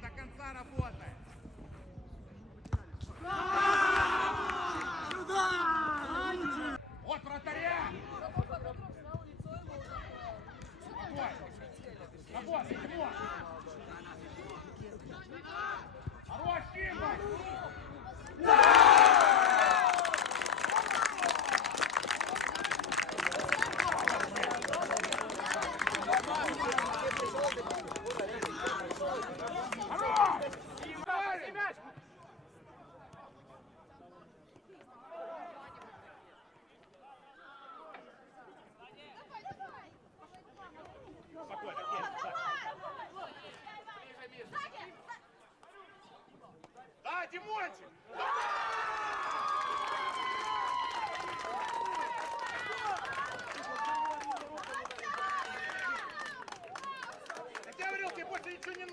до конца работай. Вот вратаря! Спокойно. Работай, Тимур! Хорош, Тимур! Хорош! Да, Димончик! Я говорил, тебе больше ничего не надо.